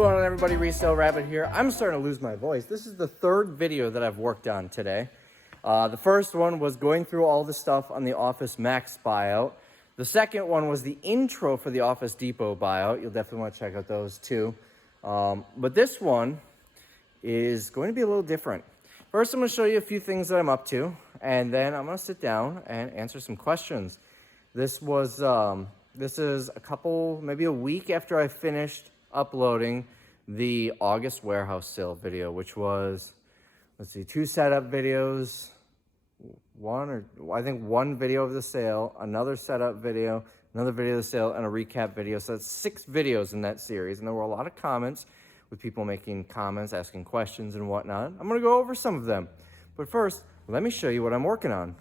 going on, everybody? Resale Rabbit here. I'm starting to lose my voice. This is the third video that I've worked on today. The first one was going through all the stuff on the Office Max buyout. The second one was the intro for the Office Depot buyout. You'll definitely want to check out those too. But this one is going to be a little different. First, I'm going to show you a few things that I'm up to, and then I'm going to sit down and answer some questions. This is a couple, maybe a week after I finished uploading the August warehouse sale video, which was, let's see, 2 setup videos, one video of the sale, another setup video, another video of the sale, and a recap video. So that's 6 videos in that series, and there were a lot of comments with people making comments, asking questions and whatnot. I'm gonna go over some of them, but first, let me show you what I'm working on.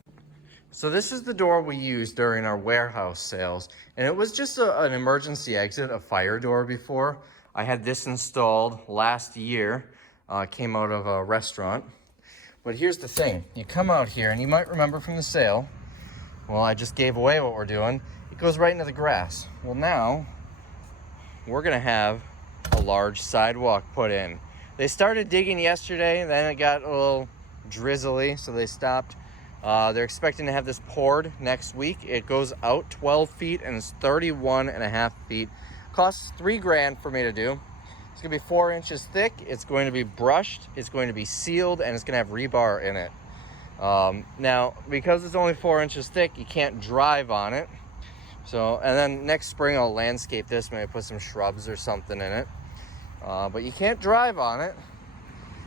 So this is the door we used during our warehouse sales, and it was just an emergency exit, a fire door before. I had this installed last year, came out of a restaurant. But here's the thing, you come out here, and you might remember from the sale, well, I just gave away what we're doing. It goes right into the grass. Well, now, we're gonna have a large sidewalk put in. They started digging yesterday, and then it got a little drizzly, so they stopped. They're expecting to have this poured next week. It goes out 12 feet and it's 31.5 feet. Costs $3 grand for me to do. It's gonna be 4 inches thick. It's going to be brushed. It's going to be sealed, and it's gonna have rebar in it. Now, because it's only 4 inches thick, you can't drive on it. So, and then next spring I'll landscape this, maybe put some shrubs or something in it. But you can't drive on it.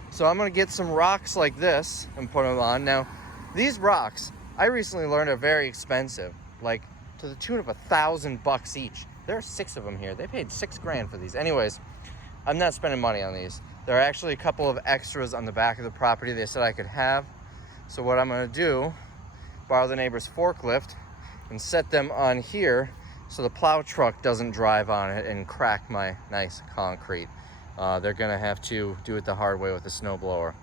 So I'm gonna get some rocks like this and put them on. Now, these rocks, I recently learned, are very expensive, like to the tune of $1,000 each. There are 6 of them here. They paid $6 grand for these. Anyways, I'm not spending money on these. There are actually a couple of extras on the back of the property they said I could have. So what I'm gonna do, borrow the neighbor's forklift and set them on here so the plow truck doesn't drive on it and crack my nice concrete. They're gonna have to do it the hard way with the snowblower.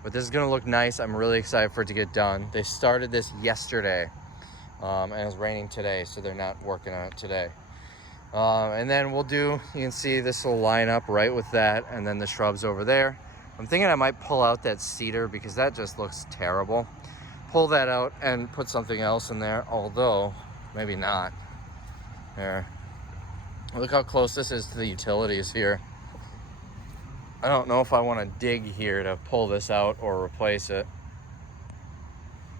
But this is gonna look nice. I'm really excited for it to get done. They started this yesterday, and it was raining today, so they're not working on it today. And then we'll do, you can see this will line up right with that, and then the shrubs over there. I'm thinking I might pull out that cedar because that just looks terrible. Pull that out and put something else in there, although maybe not. There. Look how close this is to the utilities here. I don't know if I want to dig here to pull this out or replace it.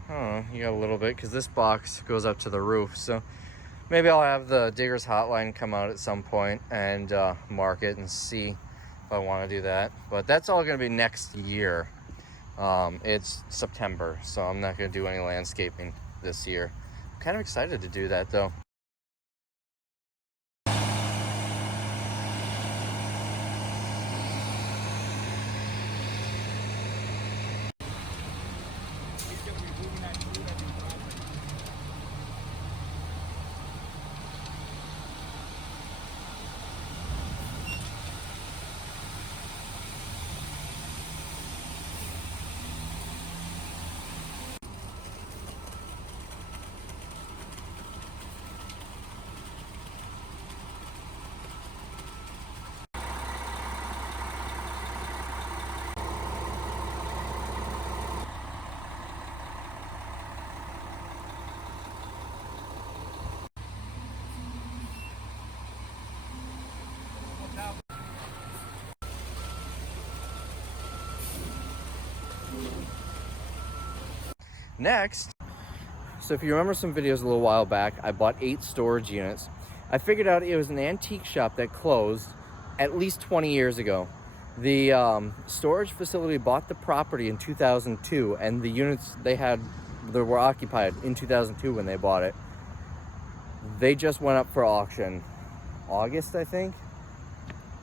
I don't know, you got a little bit, because this box goes up to the roof. So maybe I'll have the digger's hotline come out at some point and mark it and see if I want to do that. But that's all going to be next year. It's September, so I'm not going to do any landscaping this year. I'm kind of excited to do that though. Next, so if you remember some videos a little while back, I bought 8 storage units. I figured out it was an antique shop that closed at least 20 years ago. The storage facility bought the property in 2002, and the units they were occupied in 2002 when they bought it. They just went up for auction August, I think,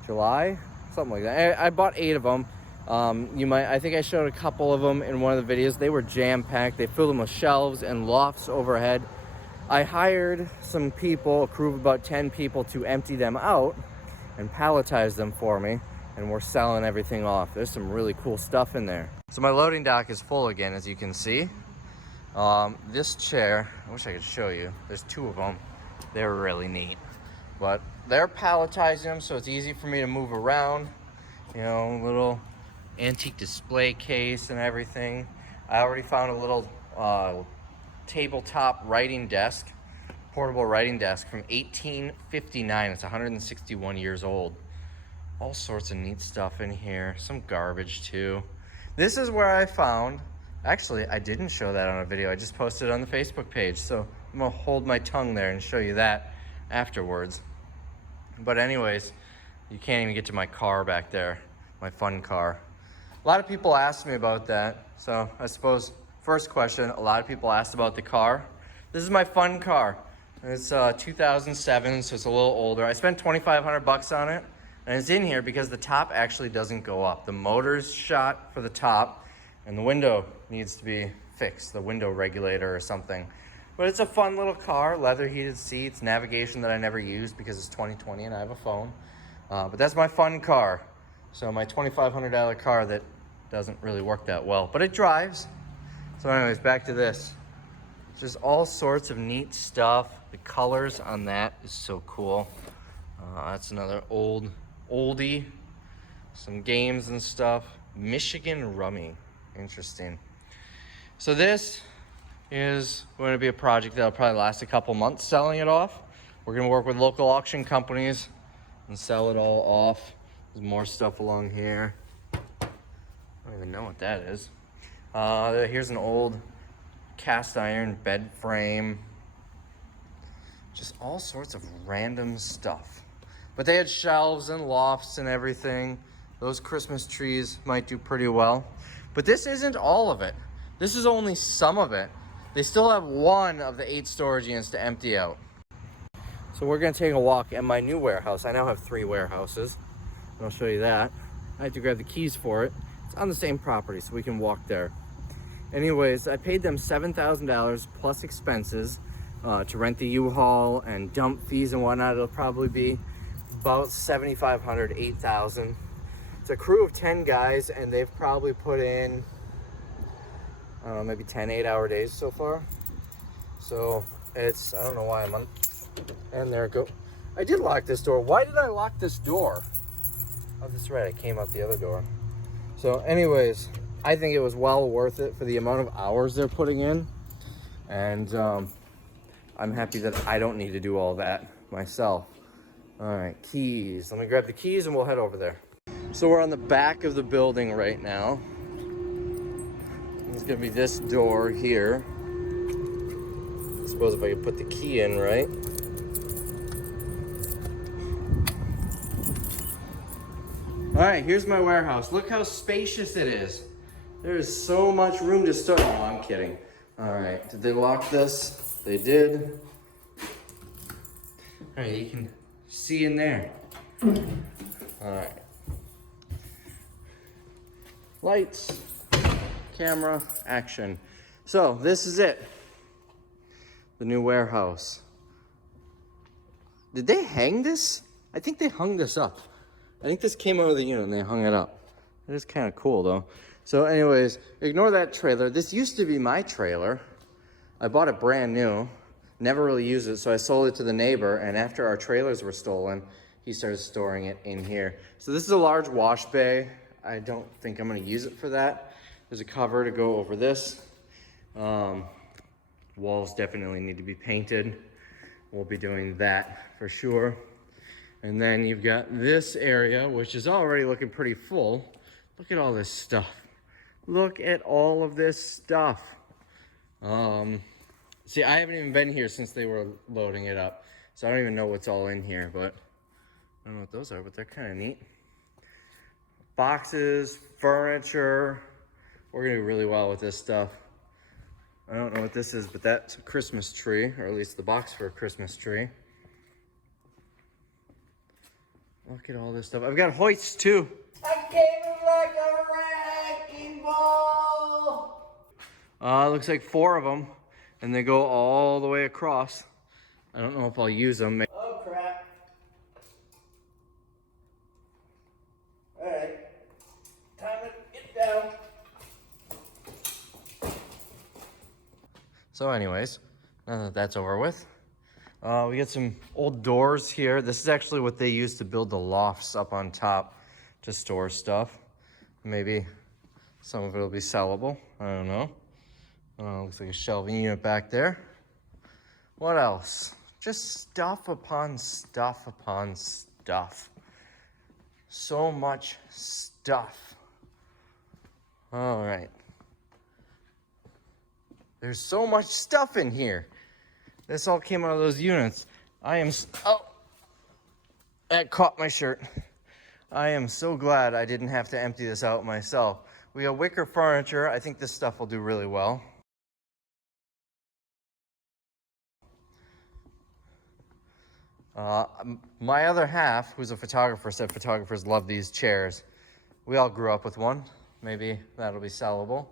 July, something like that. I bought 8 of them. I think I showed a couple of them in one of the videos. They were jam-packed. They filled them with shelves and lofts overhead. I hired some people, a crew of about 10 people, to empty them out and palletize them for me, and we're selling everything off. There's some really cool stuff in there. So my loading dock is full again, as you can see. This chair, I wish I could show you. There's 2 of them. They're really neat. But they're palletizing them, so it's easy for me to move around. You know, little antique display case and everything. I already found a little tabletop writing desk, portable writing desk from 1859. It's 161 years old. All sorts of neat stuff in here. Some garbage too. This is where I found, actually, I didn't show that on a video. I just posted it on the Facebook page. So I'm gonna hold my tongue there and show you that afterwards. But anyways, you can't even get to my car back there, my fun car. A lot of people asked me about that. So I suppose first question, a lot of people asked about the car. This is my fun car. It's 2007, so it's a little older. I spent 2,500 bucks on it, and it's in here because the top actually doesn't go up. The motor's shot for the top, and the window needs to be fixed, the window regulator or something. But it's a fun little car, leather heated seats, navigation that I never used because it's 2020 and I have a phone. But that's my fun car. So my $2,500 car that doesn't really work that well, but it drives. So anyways, back to this. Just all sorts of neat stuff. The colors on that is so cool. That's another oldie. Some games and stuff. Michigan Rummy, interesting. So this is going to be a project that'll probably last a couple months selling it off. We're gonna work with local auction companies and sell it all off. There's more stuff along here. I don't even know what that is. Here's an old cast iron bed frame. Just all sorts of random stuff. But they had shelves and lofts and everything. Those Christmas trees might do pretty well. But this isn't all of it. This is only some of it. They still have one of the 8 storage units to empty out. So we're gonna take a walk at my new warehouse. I now have 3 warehouses. And I'll show you that. I had to grab the keys for it. It's on the same property, so we can walk there. Anyways, I paid them $7,000 plus expenses to rent the U-Haul and dump fees and whatnot. It'll probably be about $7,500, $8,000. It's a crew of 10 guys, and they've probably put in, I don't know, maybe 10 8-hour days so far. So it's, I don't know why I'm on, and there it go. I did lock this door. Why did I lock this door? Oh, that's right, I came out the other door. So anyways, I think it was well worth it for the amount of hours they're putting in. And I'm happy that I don't need to do all that myself. All right, keys. Let me grab the keys and we'll head over there. So we're on the back of the building right now. It's gonna be this door here. I suppose if I could put the key in right. All right, here's my warehouse. Look how spacious it is. There is so much room to store. Oh, I'm kidding. All right, did they lock this? They did. All right, you can see in there. All right. Lights, camera, action. So this is it. The new warehouse. Did they hang this? I think they hung this up. I think this came out of the unit and they hung it up. It is kind of cool though. So anyways, ignore that trailer. This used to be my trailer. I bought it brand new, never really used it, so I sold it to the neighbor, and after our trailers were stolen, he started storing it in here. So this is a large wash bay. I don't think I'm gonna use it for that. There's a cover to go over this. Walls definitely need to be painted. We'll be doing that for sure. And then you've got this area, which is already looking pretty full. Look at all this stuff. Look at all of this stuff. See, I haven't even been here since they were loading it up. So I don't even know what's all in here, but I don't know what those are, but they're kind of neat. Boxes, furniture. We're gonna do really well with this stuff. I don't know what this is, but that's a Christmas tree, or at least the box for a Christmas tree. Look at all this stuff. I've got hoists too. I came like a wrecking ball. Looks like 4 of them, and they go all the way across. I don't know if I'll use them. Oh crap. All right, time to get down. So anyways, now that that's over with, We got some old doors here. This is actually what they used to build the lofts up on top to store stuff. Maybe some of it will be sellable. I don't know. Looks like a shelving unit back there. What else? Just stuff upon stuff upon stuff. So much stuff. All right. There's so much stuff in here. This all came out of those units. Oh, that caught my shirt. I am so glad I didn't have to empty this out myself. We got wicker furniture. I think this stuff will do really well. My other half, who's a photographer, said photographers love these chairs. We all grew up with one. Maybe that'll be sellable.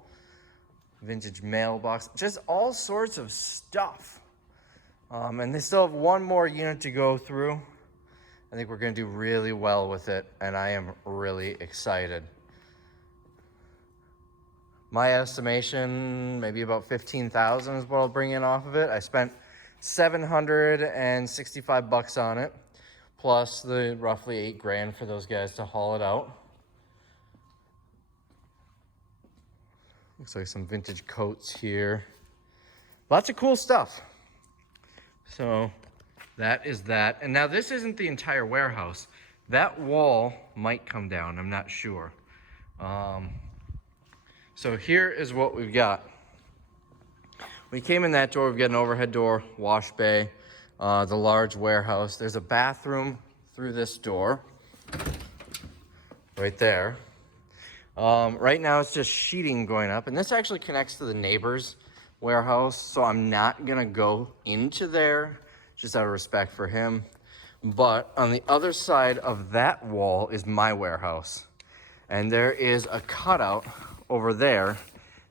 Vintage mailbox, just all sorts of stuff. And they still have one more unit to go through. I think we're gonna do really well with it, and I am really excited. My estimation, maybe about 15,000 is what I'll bring in off of it. I spent 765 bucks on it, plus the roughly 8 grand for those guys to haul it out. Looks like some vintage coats here. Lots of cool stuff. So that is that. And now this isn't the entire warehouse. That wall might come down, I'm not sure. So here is what we've got. We came in that door, we've got an overhead door, wash bay, the large warehouse. There's a bathroom through this door, right there. Right now it's just sheeting going up, and this actually connects to the neighbor's warehouse, so I'm not gonna go into there, just out of respect for him. But on the other side of that wall is my warehouse, and there is a cutout over there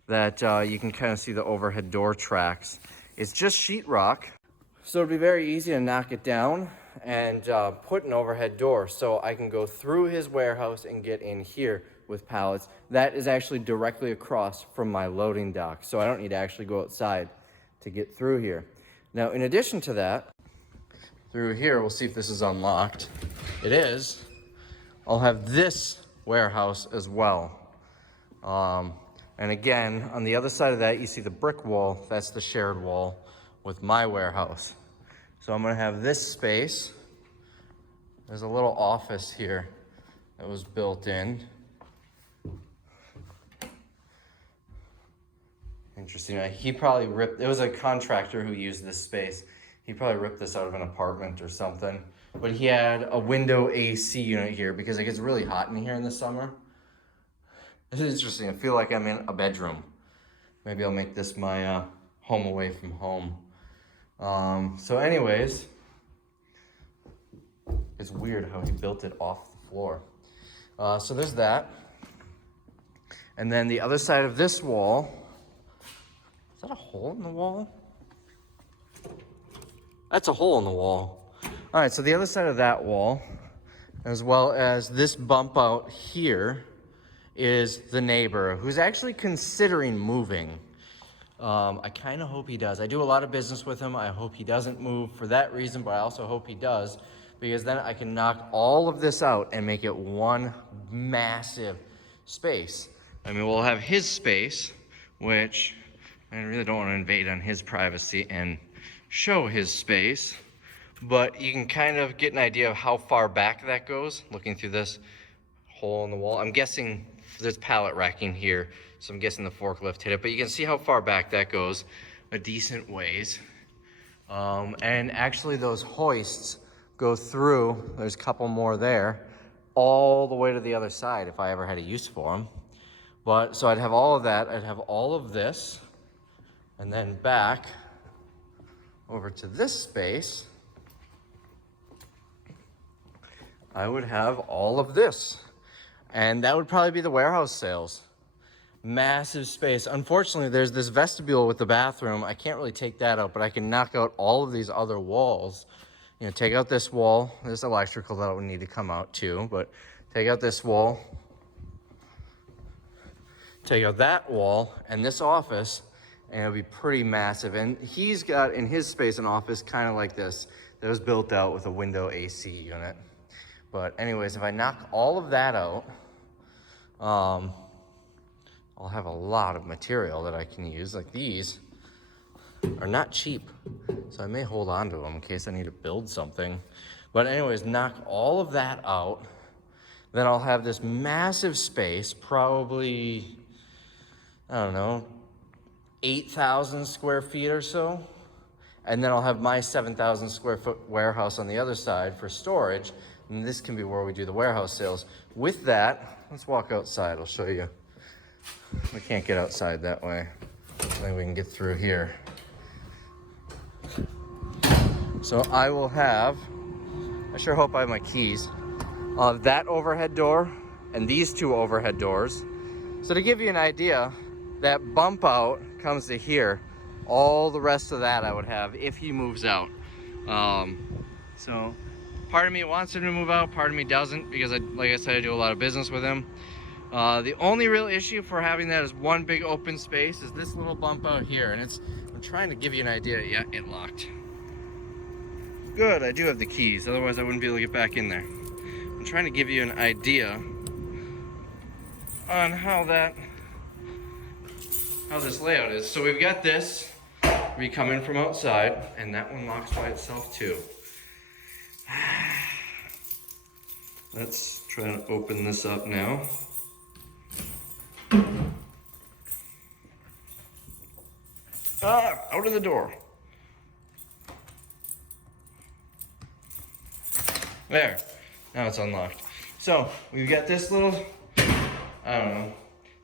that you can kind of see the overhead door tracks. It's just sheetrock, so it'll be very easy to knock it down and put an overhead door, so I can go through his warehouse and get in here with pallets. That is actually directly across from my loading dock, so I don't need to actually go outside to get through here. Now, in addition to that, through here, we'll see if this is unlocked. It is. I'll have this warehouse as well. And again, on the other side of that, you see the brick wall. That's the shared wall with my warehouse. So I'm gonna have this space. There's a little office here that was built in. Interesting. He probably ripped, it was a contractor who used this space. He probably ripped this out of an apartment or something. But he had a window AC unit here because it gets really hot in here in the summer. This is interesting. I feel like I'm in a bedroom. Maybe I'll make this my home away from home. So anyways, it's weird how he built it off the floor. So there's that. And then the other side of this wall, is that a hole in the wall? That's a hole in the wall. All right, so the other side of that wall, as well as this bump out here, is the neighbor who's actually considering moving. I kind of hope he does. I do a lot of business with him. I hope he doesn't move for that reason, but I also hope he does, because then I can knock all of this out and make it one massive space. I mean, we'll have his space, which I really don't want to invade on his privacy and show his space, but you can kind of get an idea of how far back that goes looking through this hole in the wall. I'm guessing there's pallet racking here, so I'm guessing the forklift hit it, but you can see how far back that goes, a decent ways. And actually those hoists go through, there's a couple more there, all the way to the other side if I ever had a use for them. But so I'd have all of that, I'd have all of this, and then back over to this space, I would have all of this. And that would probably be the warehouse sales. Massive space. Unfortunately, there's this vestibule with the bathroom. I can't really take that out, but I can knock out all of these other walls. You know, take out this wall. There's electrical that would need to come out too, but take out this wall. Take out that wall and this office, and it'll be pretty massive. And he's got in his space an office kind of like this that was built out with a window AC unit. But anyways, if I knock all of that out, I'll have a lot of material that I can use. Like these are not cheap, so I may hold on to them in case I need to build something. But anyways, knock all of that out, then I'll have this massive space, probably, I don't know, 8,000 square feet or so. And then I'll have my 7,000 square foot warehouse on the other side for storage. And this can be where we do the warehouse sales. With that, let's walk outside, I'll show you. We can't get outside that way. I think we can get through here. So I will have, I sure hope I have my keys, that overhead door and these two overhead doors. So to give you an idea, that bump out comes to here. All the rest of that I would have if he moves out. So part of me wants him to move out, part of me doesn't, because like I said, I do a lot of business with him. The only real issue for having that as one big open space is this little bump out here, and I'm trying to give you an idea. Yeah, it locked. Good, I do have the keys, otherwise I wouldn't be able to get back in there. I'm trying to give you an idea on how this layout is. So we've got this, we come in from outside, and that one locks by itself too. Let's try and open this up now. Out of the door. There, now it's unlocked. So we've got this little, I don't know,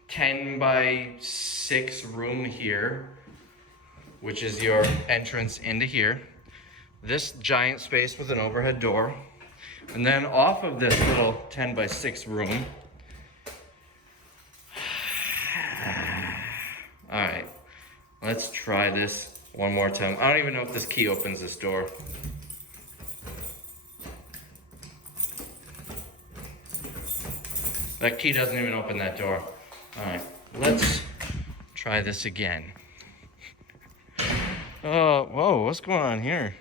10 by 6 room here, which is your entrance into here. This giant space with an overhead door. And then off of this little 10 by 6 room. All right, let's try this one more time. I don't even know if this key opens this door. That key doesn't even open that door. All right, let's try this again. Whoa, what's going on here?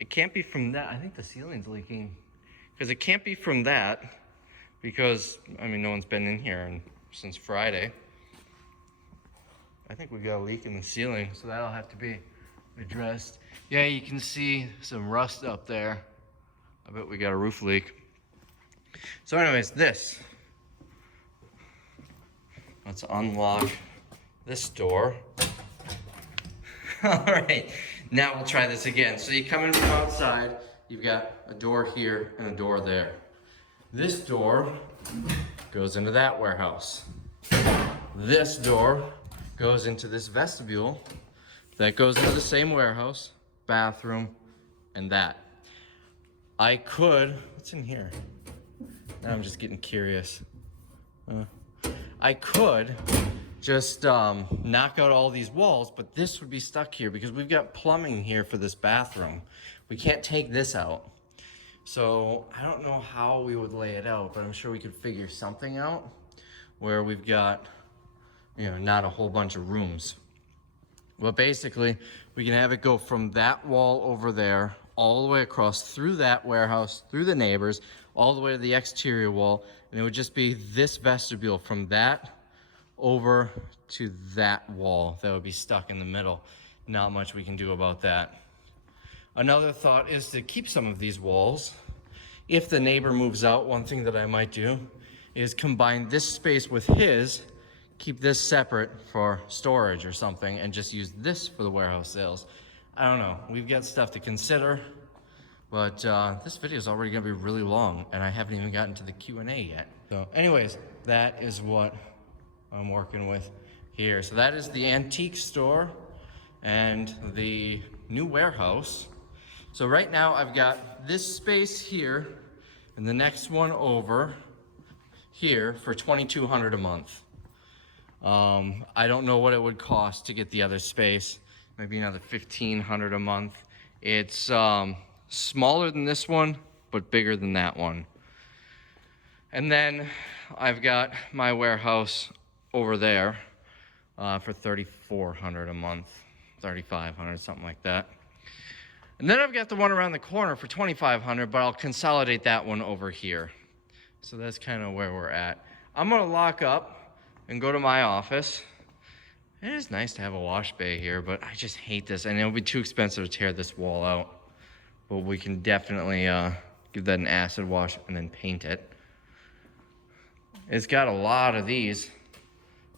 It can't be from that. I think the ceiling's leaking. Because it can't be from that, because, I mean, no one's been in here since Friday. I think we got a leak in the ceiling, so that'll have to be addressed. Yeah, you can see some rust up there. I bet we got a roof leak. So anyways, let's unlock this door. All right, now we'll try this again. So you come in from outside, you've got a door here and a door there. This door goes into that warehouse. This door goes into this vestibule that goes into the same warehouse, bathroom, and that. I could, what's in here? Now I'm just getting curious. I could just knock out all these walls, but this would be stuck here because we've got plumbing here for this bathroom. We can't take this out. So I don't know how we would lay it out, but I'm sure we could figure something out where we've got, you know, not a whole bunch of rooms. But basically, we can have it go from that wall over there, all the way across through that warehouse, through the neighbors, all the way to the exterior wall, and it would just be this vestibule from that over to that wall that would be stuck in the middle. Not much we can do about that. Another thought is to keep some of these walls. If the neighbor moves out, one thing that I might do is combine this space with his, keep this separate for storage or something, and just use this for the warehouse sales. I don't know, we've got stuff to consider, but this video is already gonna be really long, and I haven't even gotten to the Q&A yet. So anyways, that is what I'm working with here. So that is the antique store and the new warehouse. So right now I've got this space here and the next one over here for $2,200 a month. I don't know what it would cost to get the other space. Maybe another $1,500 a month. It's smaller than this one, but bigger than that one. And then I've got my warehouse over there, for $3,400 a month, $3,500, something like that. And then I've got the one around the corner for $2,500, but I'll consolidate that one over here. So that's kind of where we're at. I'm gonna lock up and go to my office. It is nice to have a wash bay here, but I just hate this, and it'll be too expensive to tear this wall out. But we can definitely give that an acid wash and then paint it. It's got a lot of these.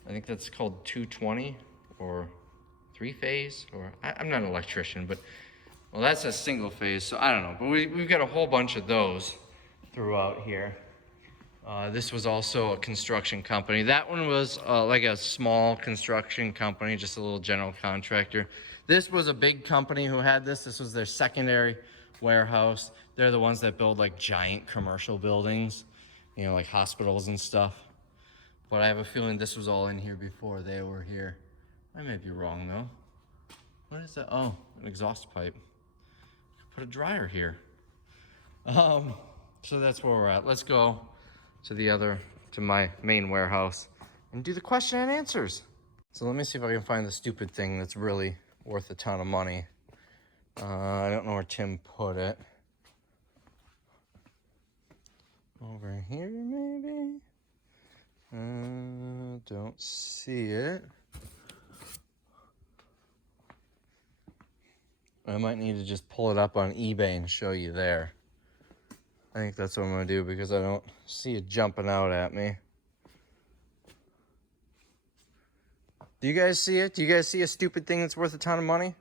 I think that's called 220 or 3-phase, or I'm not an electrician, but well, that's a single phase, so I don't know. But we've got a whole bunch of those throughout here. This was also a construction company. That one was like a small construction company, just a little general contractor. This was a big company who had this. This was their secondary warehouse. They're the ones that build like giant commercial buildings, you know, like hospitals and stuff. But I have a feeling this was all in here before they were here. I may be wrong though. What is that? Oh, an exhaust pipe. Put a dryer here. So that's where we're at. Let's go to my main warehouse and do the question and answers. So let me see if I can find the stupid thing that's really worth a ton of money. I don't know where Tim put it. Over here, maybe? Don't see it. I might need to just pull it up on eBay and show you there. I think that's what I'm gonna do because I don't see it jumping out at me. Do you guys see it? Do you guys see a stupid thing that's worth a ton of money?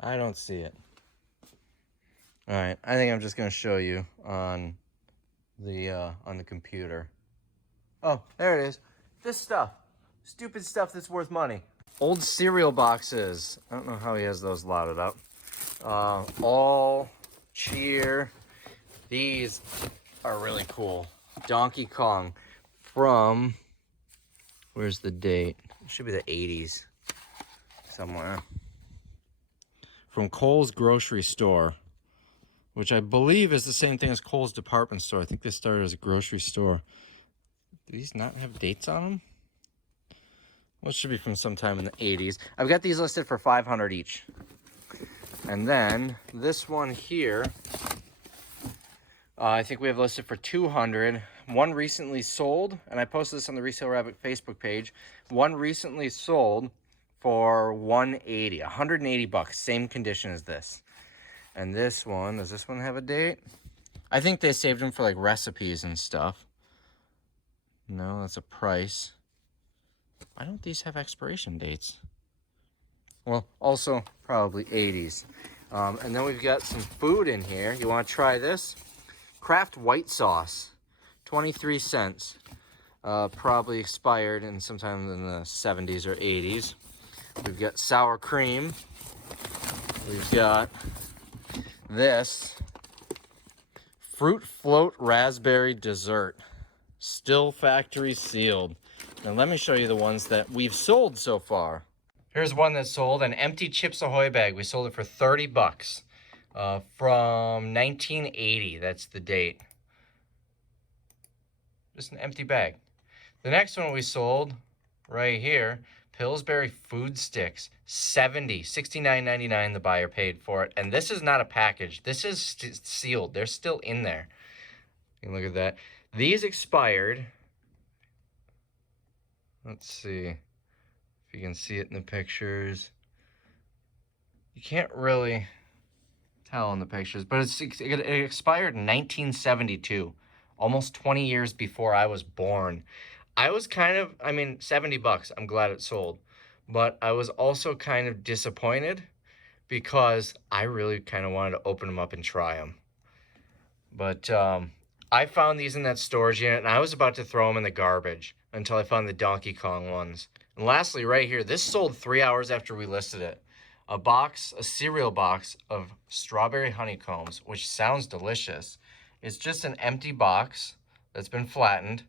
I don't see it. All right, I think I'm just gonna show you on the computer. Oh, there it is. This stuff, stupid stuff that's worth money. Old cereal boxes. I don't know how he has those loaded up. All cheer. These are really cool. Donkey Kong from, where's the date? It should be the 80s somewhere. From Kohl's grocery store, which I believe is the same thing as Kohl's department store. I think they started as a grocery store. Do these not have dates on them? Well, it should be from sometime in the 80s. I've got these listed for $500 each. And then this one here, I think we have listed for $200. One recently sold, and I posted this on the Resale Rabbit Facebook page. One recently sold for $180, $180, same condition as this. And this one, does this one have a date? I think they saved them for like recipes and stuff. No, that's a price. Why don't these have expiration dates? Well, also probably 80s. And then we've got some food in here. You want to try this? Kraft white sauce, 23 cents. Probably expired in sometime in the 70s or 80s. We've got sour cream. We've got this fruit float raspberry dessert, still factory sealed. Now let me show you the ones that we've sold so far. Here's one that sold, an empty Chips Ahoy bag. We sold it for $30 from 1980. That's the date. Just an empty bag. The next one we sold right here, Pillsbury food sticks, $69.99 the buyer paid for it. And this is not a package. This is sealed. They're still in there. You can look at that. These expired. Let's see if you can see it in the pictures. You can't really tell in the pictures, but it expired in 1972, almost 20 years before I was born. I was kind of, I mean, $70, I'm glad it sold. But I was also kind of disappointed because I really kind of wanted to open them up and try them. But I found these in that storage unit, and I was about to throw them in the garbage until I found the Donkey Kong ones. And lastly, right here, this sold 3 hours after we listed it. A cereal box of strawberry honeycombs, which sounds delicious. It's just an empty box that's been flattened.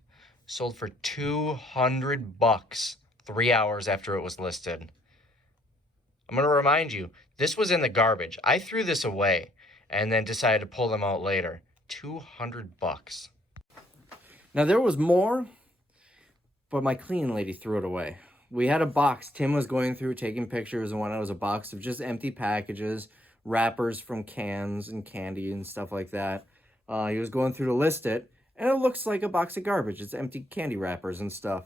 Sold for $200 3 hours after it was listed. I'm going to remind you, this was in the garbage. I threw this away and then decided to pull them out later. $200. Now there was more, but my cleaning lady threw it away. We had a box. Tim was going through taking pictures, and one was a box of just empty packages, wrappers from cans and candy and stuff like that. He was going through to list it, and it looks like a box of garbage. It's empty candy wrappers and stuff.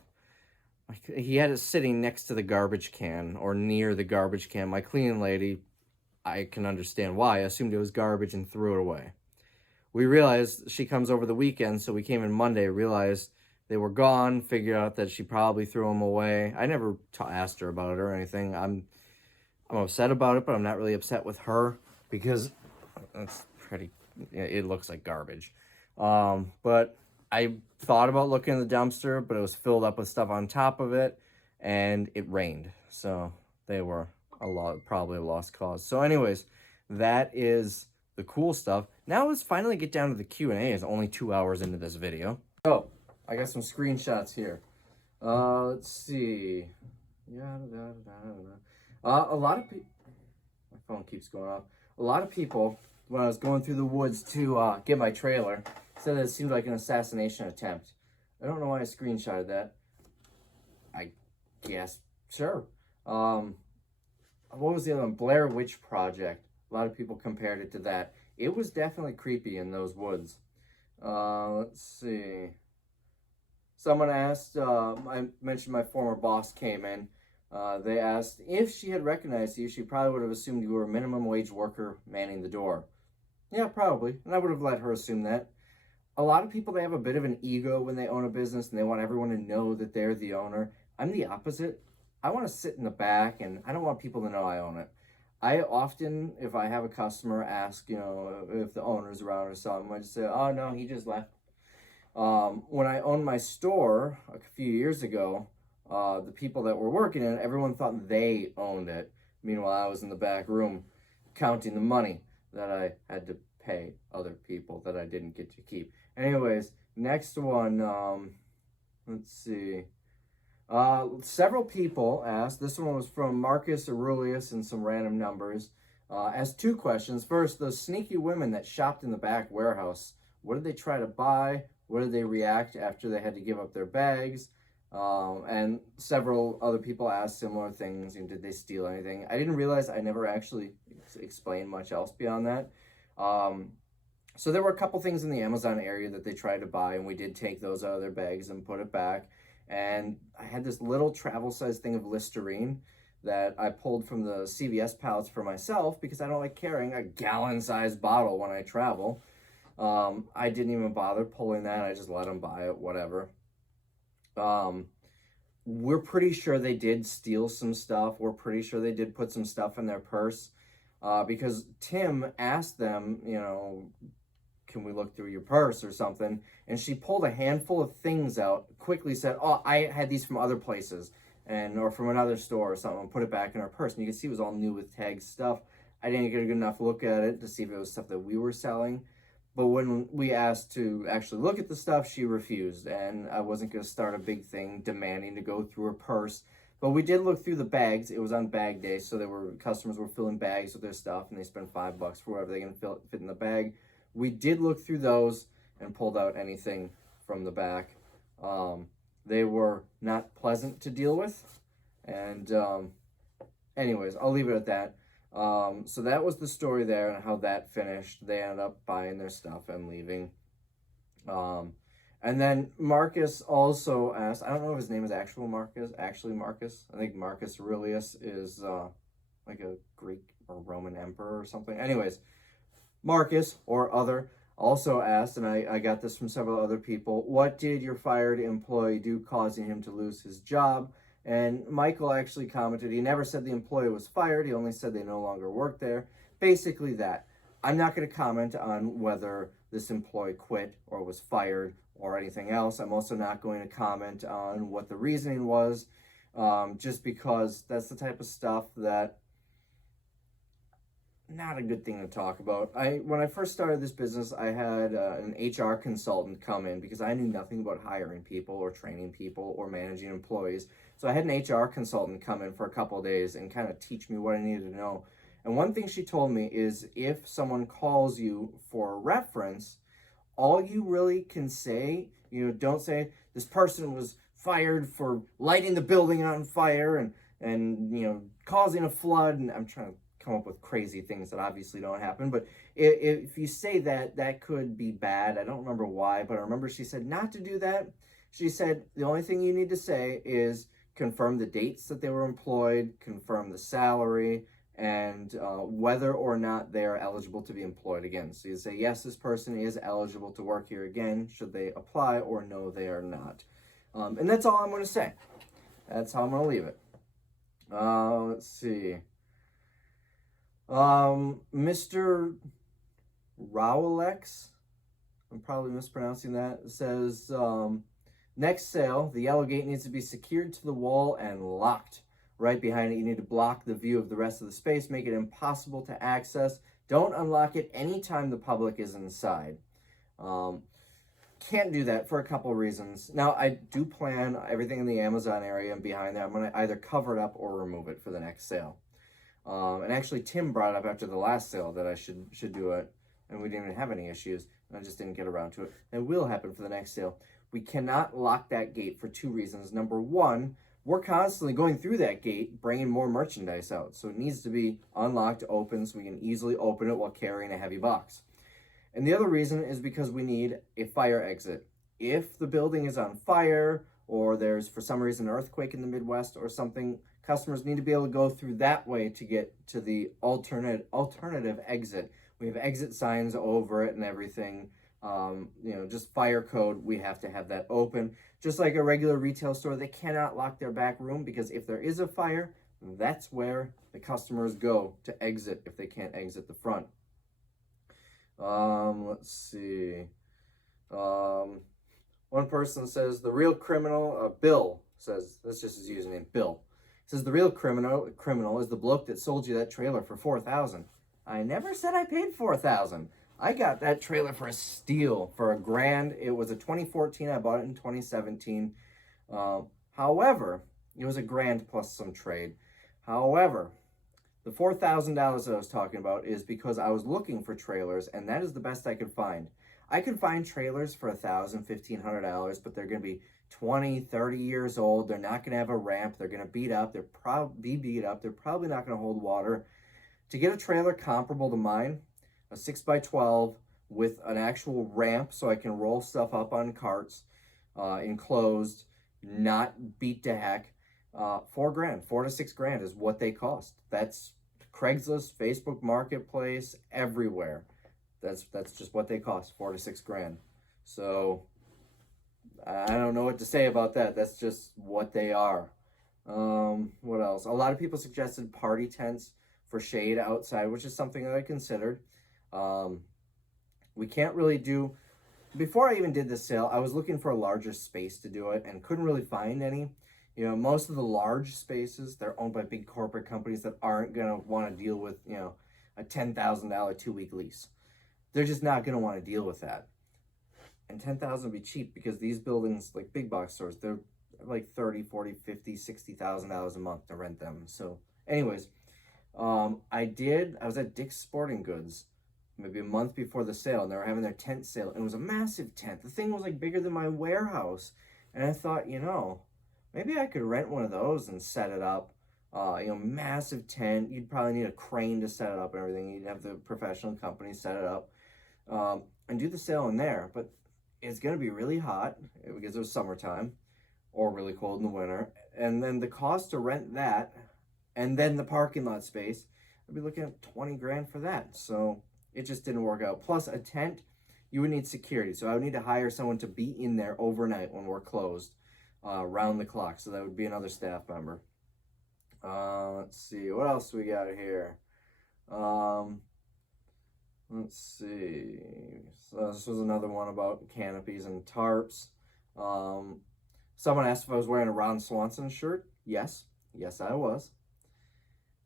He had it sitting next to the garbage can or near the garbage can. My cleaning lady, I can understand why, assumed it was garbage and threw it away. We realized she comes over the weekend, so we came in Monday, realized they were gone, figured out that she probably threw them away. I never asked her about it or anything. I'm upset about it, but I'm not really upset with her because it's pretty, it looks like garbage. But I thought about looking in the dumpster, but it was filled up with stuff on top of it, and it rained. So they were probably a lost cause. So anyways, that is the cool stuff. Now let's finally get down to the Q&A. It's only 2 hours into this video. So I got some screenshots here. Let's see. A lot of people, my phone keeps going off. A lot of people, when I was going through the woods to get my trailer, said that it seemed like an assassination attempt. I don't know why I screenshotted that. I guess, sure. What was the other one? Blair Witch Project. A lot of people compared it to that. It was definitely creepy in those woods. Let's see. Someone asked, I mentioned my former boss came in. They asked if she had recognized you, she probably would have assumed you were a minimum wage worker manning the door. Yeah, probably. And I would have let her assume that. A lot of people, they have a bit of an ego when they own a business and they want everyone to know that they're the owner. I'm the opposite. I want to sit in the back and I don't want people to know I own it. I often, if I have a customer ask, if the owner's around or something, I just say, oh no, he just left. When I owned my store a few years ago, the people that were working in it, everyone thought they owned it. Meanwhile, I was in the back room counting the money that I had to pay other people that I didn't get to keep. Anyways, next one, let's see. Several people asked, this one was from Marcus Aurelius and some random numbers, asked 2 questions. First, those sneaky women that shopped in the back warehouse, what did they try to buy? What did they react after they had to give up their bags? And several other people asked similar things. Did they steal anything? I didn't realize I never actually explained much else beyond that. So there were a couple things in the Amazon area that they tried to buy, and we did take those out of their bags and put it back. And I had this little travel-sized thing of Listerine that I pulled from the CVS pallets for myself because I don't like carrying a gallon-sized bottle when I travel. I didn't even bother pulling that. I just let them buy it, whatever. We're pretty sure they did steal some stuff. We're pretty sure they did put some stuff in their purse because Tim asked them, can we look through your purse or something? And she pulled a handful of things out, quickly said, oh, I had these from other places or from another store or something, and put it back in her purse. And you can see it was all new with tagged stuff. I didn't get a good enough look at it to see if it was stuff that we were selling. But when we asked to actually look at the stuff, she refused. And I wasn't going to start a big thing demanding to go through her purse. But we did look through the bags. It was on bag day, so customers were filling bags with their stuff, and they spent $5 for whatever they can fit in the bag. We did look through those and pulled out anything from the back. They were not pleasant to deal with. And anyways, I'll leave it at that. So that was the story there and how that finished. They ended up buying their stuff and leaving. And then Marcus also asked, I don't know if his name is actually Marcus. I think Marcus Aurelius is like a Greek or Roman emperor or something. Anyways, Marcus or other also asked, and I got this from several other people, what did your fired employee do causing him to lose his job? And Michael actually commented, he never said the employee was fired. He only said they no longer work there. Basically that. I'm not going to comment on whether this employee quit or was fired or anything else. I'm also not going to comment on what the reasoning was, just because that's the type of stuff that not a good thing to talk about. When I first started this business, I had an HR consultant come in because I knew nothing about hiring people or training people or managing employees. So I had an HR consultant come in for a couple of days and kind of teach me what I needed to know. And one thing she told me is if someone calls you for a reference, all you really can say, don't say this person was fired for lighting the building on fire and causing a flood. And I'm trying to come up with crazy things that obviously don't happen. But if you say that, that could be bad. I don't remember why, but I remember she said not to do that. She said the only thing you need to say is confirm the dates that they were employed, confirm the salary, and whether or not they are eligible to be employed again. So you say, yes, this person is eligible to work here again, should they apply, or no, they are not. And that's all I'm going to say. That's how I'm going to leave it. Let's see. Mr. Rowlex, I'm probably mispronouncing that, says, next sale, the yellow gate needs to be secured to the wall and locked. Right behind it, you need to block the view of the rest of the space, make it impossible to access. Don't unlock it anytime the public is inside. Can't do that for a couple of reasons. Now, I do plan everything in the Amazon area and behind there. I'm going to either cover it up or remove it for the next sale. And actually, Tim brought up after the last sale that I should do it, and we didn't even have any issues. I just didn't get around to it. It will happen for the next sale. We cannot lock that gate for two reasons. Number one, we're constantly going through that gate, bringing more merchandise out. So it needs to be unlocked, open, so we can easily open it while carrying a heavy box. And the other reason is because we need a fire exit. If the building is on fire, or there's for some reason an earthquake in the Midwest or something, customers need to be able to go through that way to get to the alternative exit. We have exit signs over it and everything. Just fire code, we have to have that open. Just like a regular retail store, they cannot lock their back room because if there is a fire, that's where the customers go to exit if they can't exit the front. Let's see. One person says the real criminal, Bill says, that's just his username, Bill. Says the real criminal is the bloke that sold you that trailer for $4,000. I never said I paid $4,000. I got that trailer for a steal, for $1,000. It was a 2014. I bought it in 2017. However, it was $1,000 plus some trade. However, the $4,000 that I was talking about is because I was looking for trailers, and that is the best I could find. I could find trailers for $1,000, $1,500, but they're going to be 20, 30 years old. They're not going to have a ramp. They're going to beat up. They're probably not going to hold water. To get a trailer comparable to mine, a 6x12 with an actual ramp so I can roll stuff up on carts, enclosed, not beat to heck, $4,000, $4,000 to $6,000 is what they cost. That's Craigslist, Facebook Marketplace, everywhere. That's just what they cost, $4,000 to $6,000. So I don't know what to say about that. That's just what they are. What else? A lot of people suggested party tents for shade outside, which is something that I considered. We can't really do, before I even did this sale, I was looking for a larger space to do it and couldn't really find any. Most of the large spaces, they're owned by big corporate companies that aren't going to want to deal with, a $10,000 2-week lease. They're just not going to want to deal with that. And $10,000 would be cheap because these buildings, like big box stores, they're like $30,000, $40,000, $50,000, $60,000 a month to rent them. So anyways, I was at Dick's Sporting Goods maybe a month before the sale, and they were having their tent sale, and it was a massive tent. The thing was like bigger than my warehouse. And I thought, maybe I could rent one of those and set it up. Massive tent. You'd probably need a crane to set it up and everything. You'd have the professional company set it up and do the sale in there. But it's going to be really hot because it was summertime or really cold in the winter. And then the cost to rent that and then the parking lot space, I'd be looking at $20,000 for that. So it just didn't work out. Plus a tent, you would need security. So I would need to hire someone to be in there overnight when we're closed, round the clock. So that would be another staff member. Let's see, what else we got here? Let's see. So this was another one about canopies and tarps. Someone asked if I was wearing a Ron Swanson shirt. Yes, I was.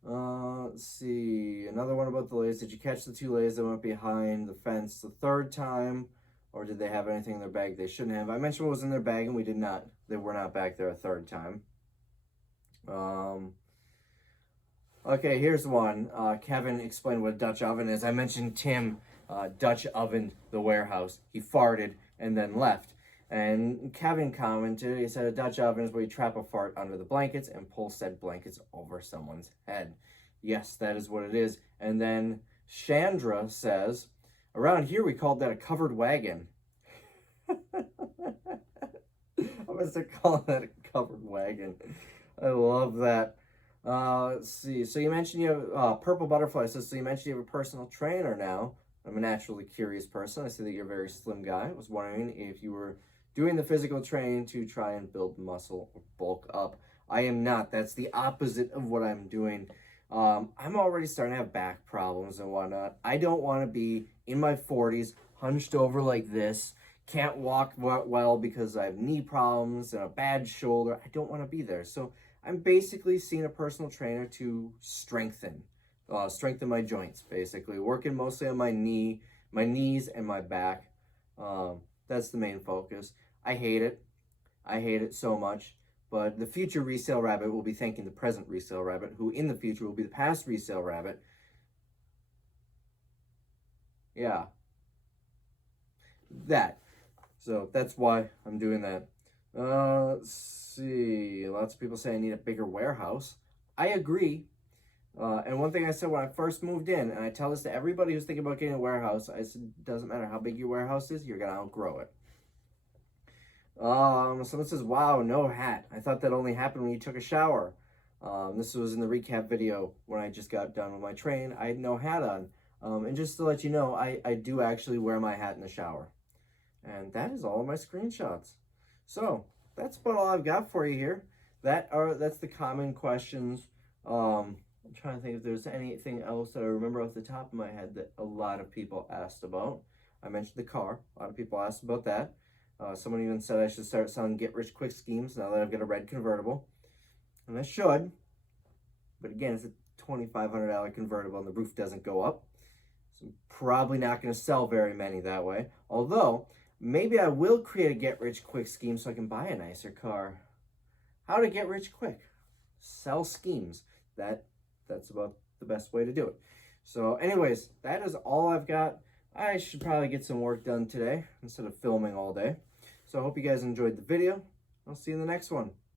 Let's see, another one about the lays. Did you catch the 2 lays that went behind the fence the 3rd time, or did they have anything in their bag they shouldn't have? I mentioned what was in their bag, and we did not. They were not back there a 3rd time. Okay, here's one. Kevin explained what a Dutch oven is. I mentioned Tim Dutch ovened the warehouse. He farted and then left. And Kevin commented, he said, a Dutch oven is where you trap a fart under the blankets and pull said blankets over someone's head. Yes, that is what it is. And then Chandra says, around here we called that a covered wagon. I must have called that a covered wagon. I love that. Let's see. So you mentioned you have Purple Butterfly says, so you mentioned you have a personal trainer now. I'm a naturally curious person. I see that you're a very slim guy. I was wondering if you were doing the physical training to try and build muscle or bulk up. I am not. That's the opposite of what I'm doing. I'm already starting to have back problems and whatnot. I don't want to be in my 40s, hunched over like this, can't walk well because I have knee problems and a bad shoulder. I don't want to be there. So I'm basically seeing a personal trainer to strengthen my joints, basically. Working mostly on my knees and my back. That's the main focus. I hate it. I hate it so much. But the future Resale Rabbit will be thanking the present Resale Rabbit, who in the future will be the past Resale Rabbit. Yeah. That. So that's why I'm doing that. Let's see. Lots of people say I need a bigger warehouse. I agree. And one thing I said when I first moved in, and I tell this to everybody who's thinking about getting a warehouse, I said, doesn't matter how big your warehouse is, you're going to outgrow it. Someone says, wow, no hat. I thought that only happened when you took a shower. This was in the recap video when I just got done with my train. I had no hat on. And just to let you know, I do actually wear my hat in the shower. And that is all of my screenshots. So that's about all I've got for you here. That's the common questions. I'm trying to think if there's anything else that I remember off the top of my head that a lot of people asked about. I mentioned the car. A lot of people asked about that. Someone even said I should start selling get-rich-quick schemes now that I've got a red convertible. And I should. But again, it's a $2,500 convertible and the roof doesn't go up. So I'm probably not going to sell very many that way. Although, maybe I will create a get-rich-quick scheme so I can buy a nicer car. How to get rich quick. Sell schemes. That's about the best way to do it. So anyways, that is all I've got. I should probably get some work done today instead of filming all day. So I hope you guys enjoyed the video. I'll see you in the next one.